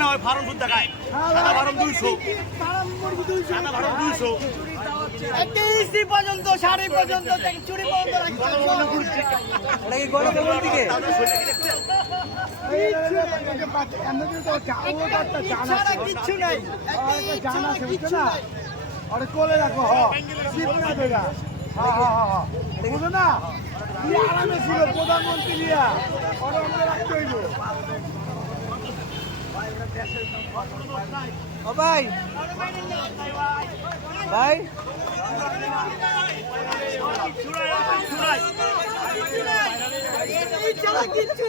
না ওই ফার্ম দুধ দেখায় সাদা ফার্ম 200 সাদা ফার্ম 200 ইসি পর্যন্ত শাড়ি পর্যন্ত চুড়ি পর্যন্ত কিচ্ছু নাই কোলে রাখো বুঝো না আরামে ছিল প্রধানমন্ত্রী নিয়া রাখতে হইব ও ভাই ভাই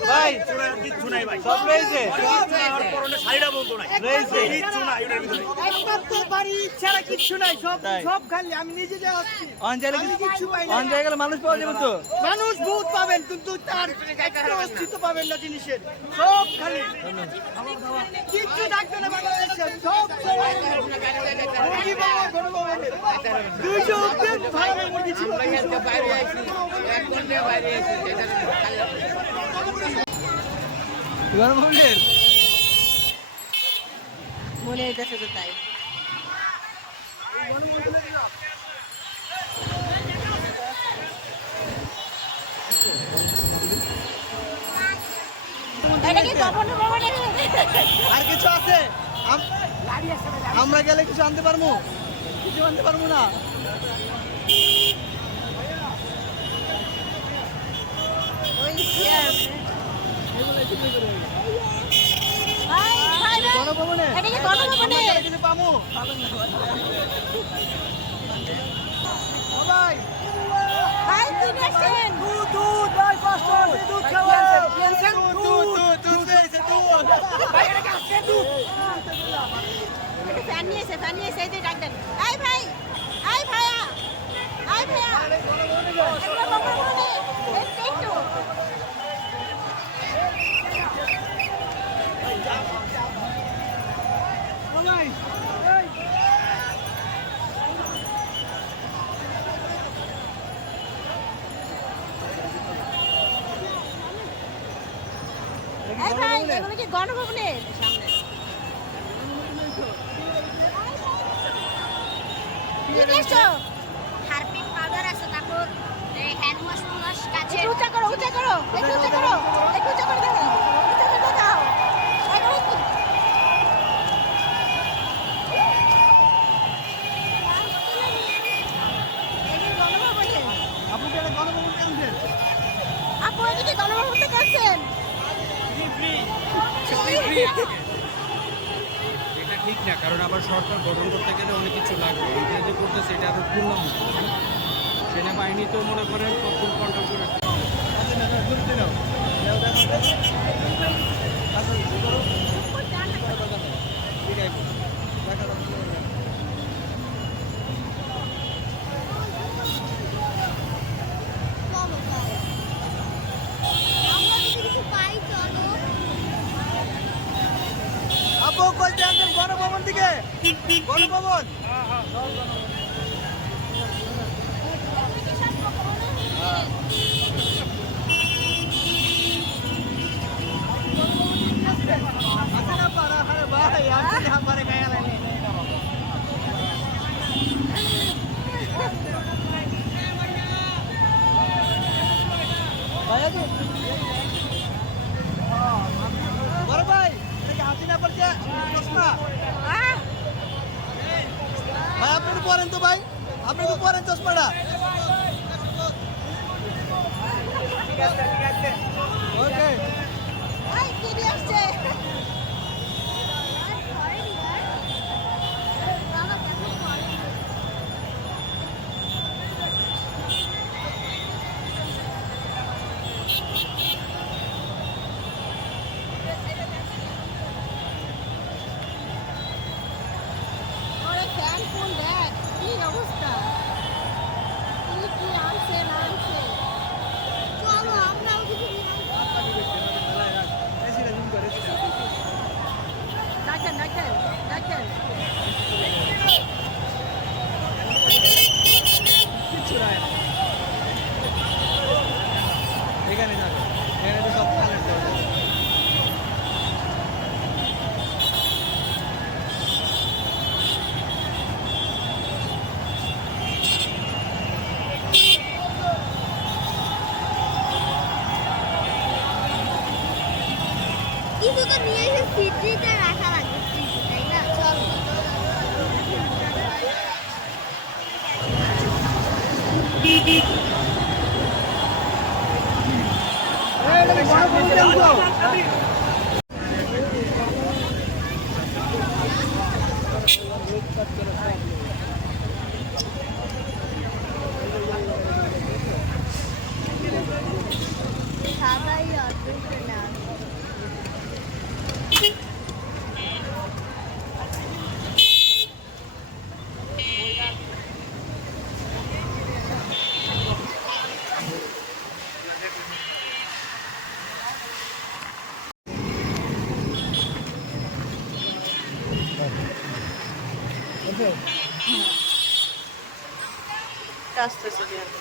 ভাই কিচ্ছু নাই ভাই সব রয়েছে শাড়িটা বলতো না রয়েছে কিচ্ছু নাই ওটার ভিতরে একমাত্র বাড়ি ছাড়া কিচ্ছু নাই সব সব খালি আমি নিজে যা আসছি অঞ্চলে গেলে মানুষ পাওয়া যাবে তো মানুষ বহুত পাবেন কিন্তু তার একটা অস্তিত্ব পাবেন না জিনিসের সব খালি কিচ্ছু থাকবে না বাংলাদেশে সব মুরগি পাওয়া গণভবনে 200 অব্দি ভালো মুরগি ছিল বাইরে আইছি এক ঘন্টা বাইরে আইছি গণভবনের মনে হইতেছে তো তাই আর কিছু আছে আমরা গেলে কিছু আনতে পারবো কিছু আনতে পারবো না গণভবনে কিছু পাবো ভাই দুধ ভাই 500 দুধ খাওয়া ফ্যান নিয়েছে এই যে ডাকতেন এই ভাই এই ভাইয়া এই ভাইয়া একটু এই ভাই এগুলো কি গণভবনের সামনে হারপিক পাউডার আছে তারপর হ্যান্ড ওয়াশ কাছে উঁচা করো একটু উঁচা করে দাও উঁচা করে দাও আপনি কেন গণভবন কেন্দ্রের আপু এটা কি গণভবন থেকে আসছেন এটা ঠিক না, কারণ আবার সরকার গঠন করতে গেলে অনেক কিছু লাগবে। এটা যে করতেছে এটা আরো পূর্ণ সেনাবাহিনী তো মনে করেন কখন কন্ট্রোল করে আপু কই যাচ্ছেন গণভবন থেকে গণভবন ভাই আপনি हमारे गाया लेने ভাই আগে বড় ভাই এটা হাসিনা পড়ছে চশমা ভাই আপনি তো পরেন তো ভাই আপনি তো পরেন চশমাটা ঠিক আছে ওকে ভাই কি দিয়ে আসছে ফ্যান ফুল দেখ কি অবস্থা কি আনছে না আনছে চলো আমরা কিছু তো নিয়ে এসে ফ্রিজে রাখা লাগবে ফ্রিজে, তাই না? চল সাদাই অর্ধেক না। কাজতেছে যে বাবা